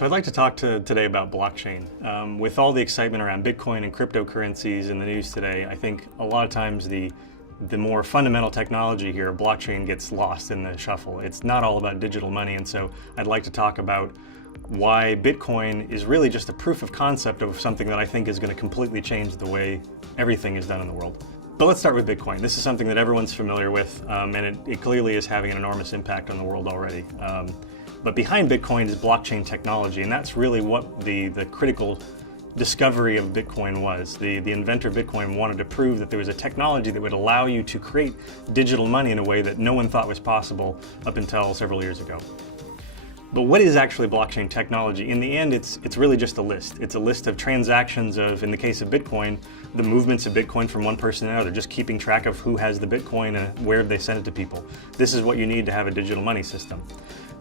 So I'd like to talk today about blockchain. With all the excitement around Bitcoin and cryptocurrencies in the news today, I think a lot of times the more fundamental technology here, blockchain, gets lost in the shuffle. It's not all about digital money, and so I'd like to talk about why Bitcoin is really just a proof of concept of something that I think is going to completely change the way everything is done in the world. But let's start with Bitcoin. This is something that everyone's familiar with, and it clearly is having an enormous impact on the world already. But behind Bitcoin is blockchain technology, and that's really what the critical discovery of Bitcoin was. The inventor of Bitcoin wanted to prove that there was a technology that would allow you to create digital money in a way that no one thought was possible up until several years ago. But what is actually blockchain technology? In the end, it's really just a list. It's a list of transactions of, in the case of Bitcoin, the movements of Bitcoin from one person to another, just keeping track of who has the Bitcoin and where they sent it to people. This is what you need to have a digital money system.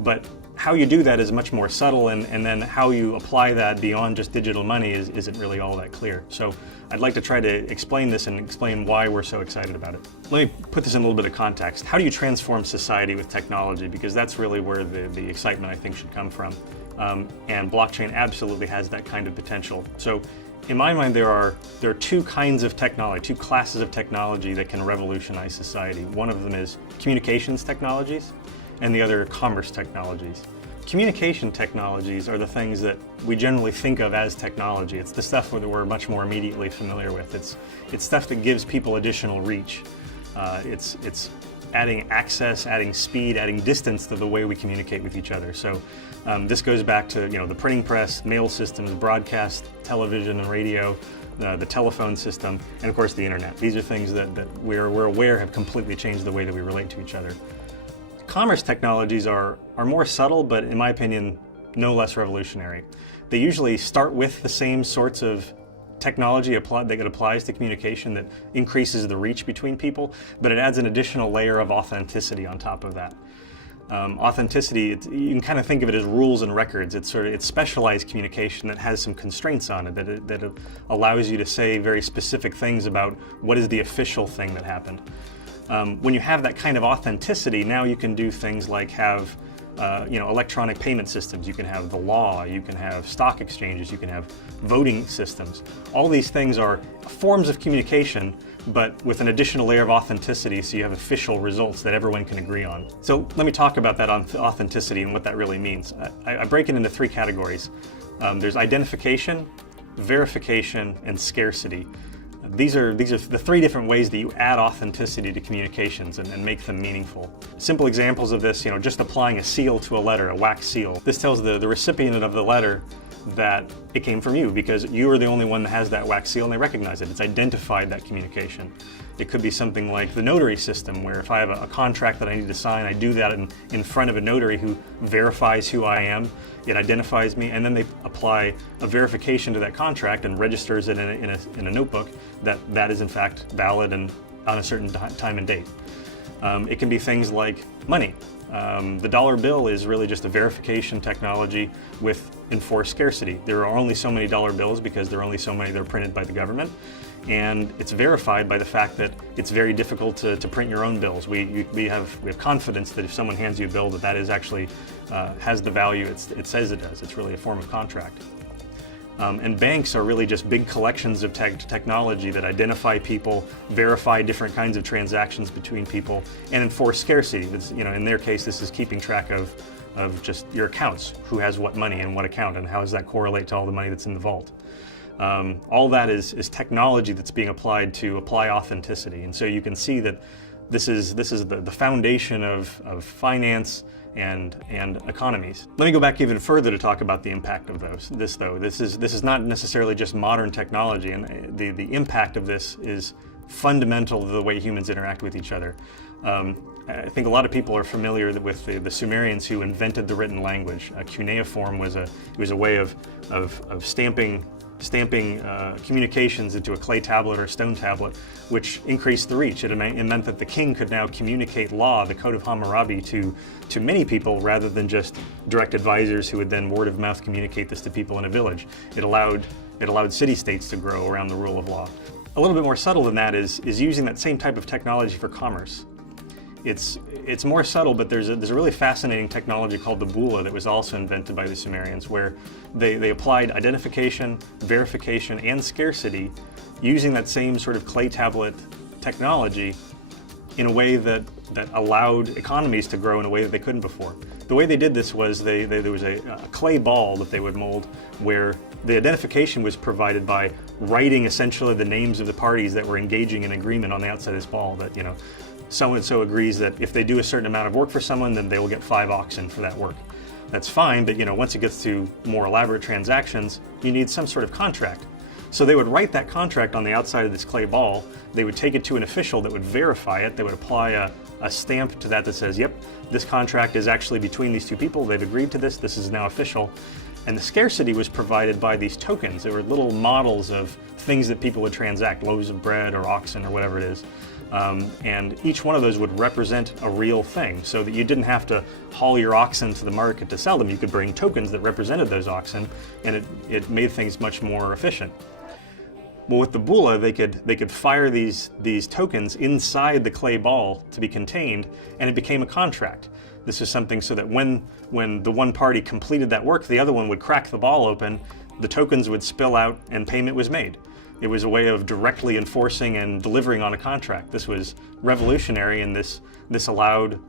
But how you do that is much more subtle, and then how you apply that beyond just digital money isn't really all that clear. So I'd like to try to explain this and explain why we're so excited about it. Let me put this in a little bit of context. How do you transform society with technology? Because that's really where the excitement, I think, should come from. And blockchain absolutely has that kind of potential. So in my mind, there are two kinds of technology, two classes of technology that can revolutionize society. One of them is communications technologies, and the other commerce technologies. Communication technologies are the things that we generally think of as technology. It's the stuff that we're much more immediately familiar with. It's stuff that gives people additional reach. It's adding access, adding speed, adding distance to the way we communicate with each other. So this goes back to the printing press, mail systems, broadcast, television and radio, the telephone system, and of course the internet. These are things that we're aware have completely changed the way that we relate to each other. Commerce technologies are more subtle, but in my opinion, no less revolutionary. They usually start with the same sorts of technology that applies to communication that increases the reach between people, but it adds an additional layer of authenticity on top of that. Authenticity, you can kind of think of it as rules and records. It's specialized communication that has some constraints on it, that allows you to say very specific things about what is the official thing that happened. When you have that kind of authenticity, now you can do things like have electronic payment systems. You can have the law, you can have stock exchanges, you can have voting systems. All these things are forms of communication, but with an additional layer of authenticity, so you have official results that everyone can agree on. So let me talk about that authenticity and what that really means. I break it into three categories. There's identification, verification, and scarcity. These are the three different ways that you add authenticity to communications and make them meaningful. Simple examples of this, just applying a seal to a letter, a wax seal. This tells the recipient of the letter that it came from you because you are the only one that has that wax seal and they recognize it. It's identified that communication. It could be something like the notary system, where if I have a contract that I need to sign, I do that in front of a notary who verifies who I am. It identifies me, and then they apply a verification to that contract and registers it in a notebook that is in fact valid and on a certain time and date. It can be things like money. The dollar bill is really just a verification technology with enforced scarcity. There are only so many dollar bills because there are only so many that are printed by the government, and it's verified by the fact that it's very difficult to print your own bills. We have confidence that if someone hands you a bill that is actually has the value it says it does. It's really a form of contract. And banks are really just big collections of technology that identify people, verify different kinds of transactions between people, and enforce scarcity. In their case, this is keeping track of just your accounts, who has what money in what account, and how does that correlate to all the money that's in the vault. All that is technology that's being applied to apply authenticity. And so you can see that this is the foundation of finance and economies. Let me go back even further to talk about the impact of this is not necessarily just modern technology, and the impact of this is fundamental to the way humans interact with each other. I think a lot of people are familiar with the Sumerians who invented the written language. Cuneiform was a way of stamping communications into a clay tablet or a stone tablet, which increased the reach. It meant that the king could now communicate law, the Code of Hammurabi, to many people rather than just direct advisors who would then word of mouth communicate this to people in a village. It allowed city-states to grow around the rule of law. A little bit more subtle than that is using that same type of technology for commerce. It's it's more subtle, but there's a really fascinating technology called the Bula that was also invented by the Sumerians, where they applied identification, verification, and scarcity using that same sort of clay tablet technology in a way that allowed economies to grow in a way that they couldn't before. The way they did this was there was a clay ball that they would mold where the identification was provided by writing essentially the names of the parties that were engaging in agreement on the outside of this ball, that, you know, so-and-so agrees that if they do a certain amount of work for someone, then they will get 5 oxen for that work. That's fine, but, you know, once it gets to more elaborate transactions, you need some sort of contract. So they would write that contract on the outside of this clay ball. They would take it to an official that would verify it. They would apply a stamp to that says, yep, this contract is actually between these two people. They've agreed to this. This is now official. And the scarcity was provided by these tokens. They were little models of things that people would transact, loaves of bread or oxen or whatever it is. And each one of those would represent a real thing, so that you didn't have to haul your oxen to the market to sell them. You could bring tokens that represented those oxen, and it made things much more efficient. Well, with the Bula, they could fire these tokens inside the clay ball to be contained, and it became a contract. This is something so that when the one party completed that work, the other one would crack the ball open, the tokens would spill out, and payment was made. It was a way of directly enforcing and delivering on a contract. This was revolutionary, and this allowed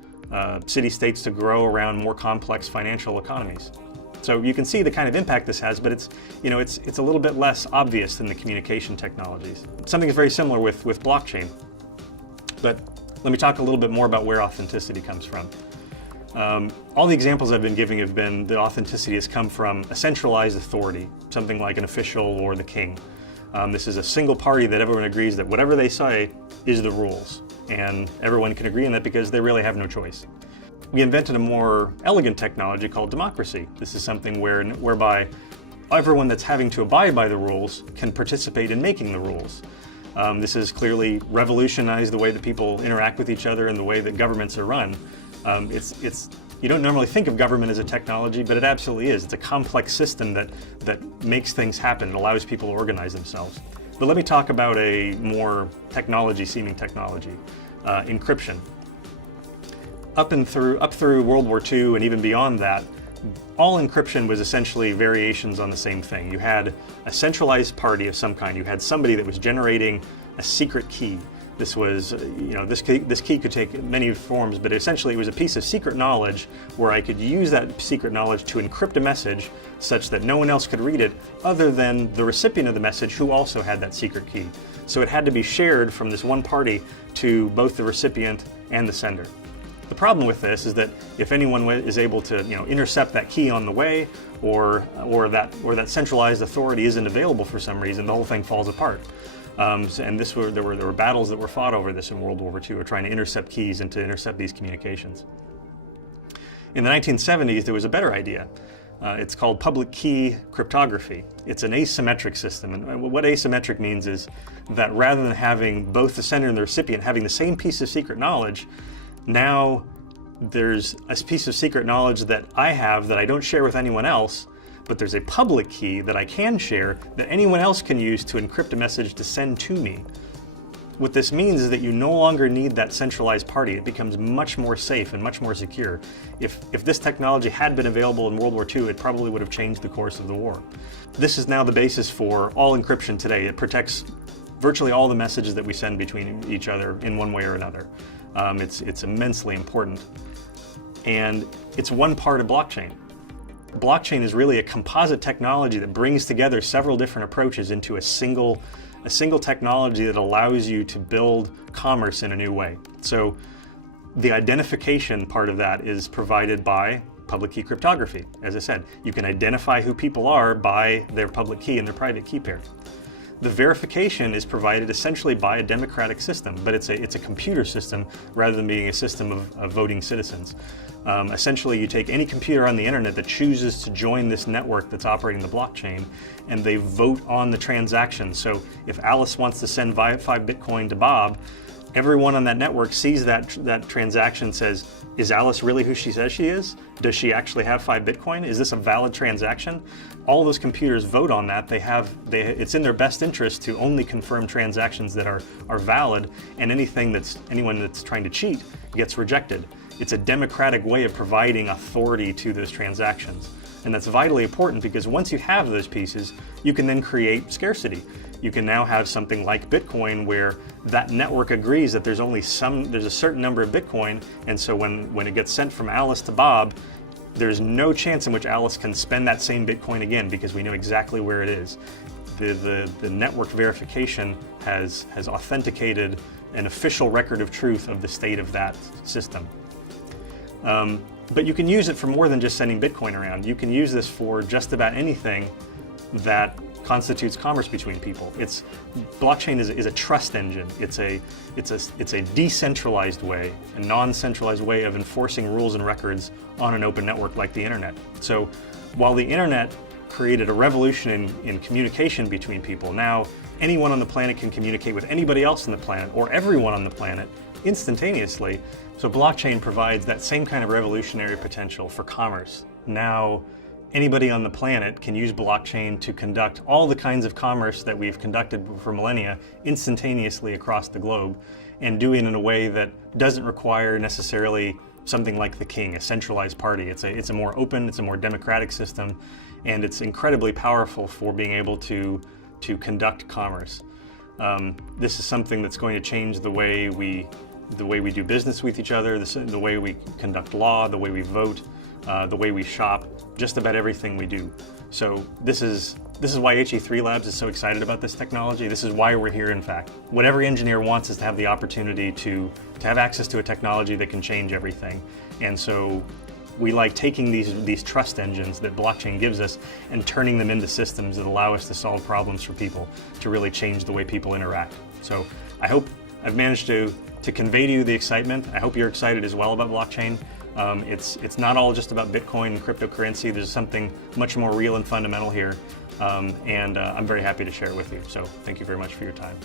city-states to grow around more complex financial economies. So you can see the kind of impact this has, but it's a little bit less obvious than the communication technologies. Something is very similar with blockchain. But let me talk a little bit more about where authenticity comes from. All the examples I've been giving have been the authenticity has come from a centralized authority, something like an official or the king. This is a single party that everyone agrees that whatever they say is the rules, and everyone can agree on that because they really have no choice. We invented a more elegant technology called democracy. This is something whereby everyone that's having to abide by the rules can participate in making the rules. This has clearly revolutionized the way that people interact with each other and the way that governments are run. You don't normally think of government as a technology, but it absolutely is. It's a complex system that makes things happen. It allows people to organize themselves. But let me talk about a more seeming technology, encryption. Up through World War II and even beyond that, all encryption was essentially variations on the same thing. You had a centralized party of some kind. You had somebody that was generating a secret key. This was, this key could take many forms, but essentially it was a piece of secret knowledge where I could use that secret knowledge to encrypt a message such that no one else could read it other than the recipient of the message who also had that secret key. So it had to be shared from this one party to both the recipient and the sender. The problem with this is that if anyone is able to, intercept that key on the way, or that centralized authority isn't available for some reason, the whole thing falls apart. And there were battles that were fought over this in World War II, trying to intercept keys and to intercept these communications. In the 1970s, there was a better idea. It's called public key cryptography. It's an asymmetric system, and what asymmetric means is that rather than having both the sender and the recipient having the same piece of secret knowledge, now there's a piece of secret knowledge that I have that I don't share with anyone else, but there's a public key that I can share that anyone else can use to encrypt a message to send to me. What this means is that you no longer need that centralized party. It becomes much more safe and much more secure. If this technology had been available in World War II, it probably would have changed the course of the war. This is now the basis for all encryption today. It protects virtually all the messages that we send between each other in one way or another. It's immensely important. And it's one part of blockchain. Blockchain is really a composite technology that brings together several different approaches into a single technology that allows you to build commerce in a new way. So the identification part of that is provided by public key cryptography. As I said, you can identify who people are by their public key and their private key pair. The verification is provided essentially by a democratic system, but it's a computer system rather than being a system of voting citizens. Essentially, you take any computer on the internet that chooses to join this network that's operating the blockchain, and they vote on the transaction. So if Alice wants to send 5 Bitcoin to Bob, everyone on that network sees that transaction, says, is Alice really who she says she is? Does she actually have 5 Bitcoin? Is this a valid transaction? All those computers vote on that. It's in their best interest to only confirm transactions that are valid, and anyone that's trying to cheat gets rejected. it's a democratic way of providing authority to those transactions. And that's vitally important because once you have those pieces, you can then create scarcity. You can now have something like Bitcoin where that network agrees that there's a certain number of Bitcoin, and so when it gets sent from Alice to Bob, there's no chance in which Alice can spend that same Bitcoin again because we know exactly where it is. The network verification has authenticated an official record of truth of the state of that system. But you can use it for more than just sending Bitcoin around. You can use this for just about anything that constitutes commerce between people. Blockchain is a trust engine. It's a decentralized way, a non-centralized way of enforcing rules and records on an open network like the internet. So while the internet created a revolution in communication between people, now anyone on the planet can communicate with anybody else on the planet, or everyone on the planet, instantaneously. So blockchain provides that same kind of revolutionary potential for commerce. Now anybody on the planet can use blockchain to conduct all the kinds of commerce that we've conducted for millennia instantaneously across the globe, and do it in a way that doesn't require necessarily something like the king, a centralized party. It's a more open, it's a more democratic system, and it's incredibly powerful for being able to conduct commerce. This is something that's going to change the way we do business with each other, the way we conduct law, the way we vote, the way we shop, just about everything we do. So this is why He3Labs is so excited about this technology. This is why we're here, in fact. What every engineer wants is to have the opportunity to have access to a technology that can change everything. And so we like taking these trust engines that blockchain gives us and turning them into systems that allow us to solve problems for people, to really change the way people interact. So I hope I've managed to convey to you the excitement. I hope you're excited as well about blockchain. It's not all just about Bitcoin and cryptocurrency. There's something much more real and fundamental here, and I'm very happy to share it with you. So thank you very much for your time.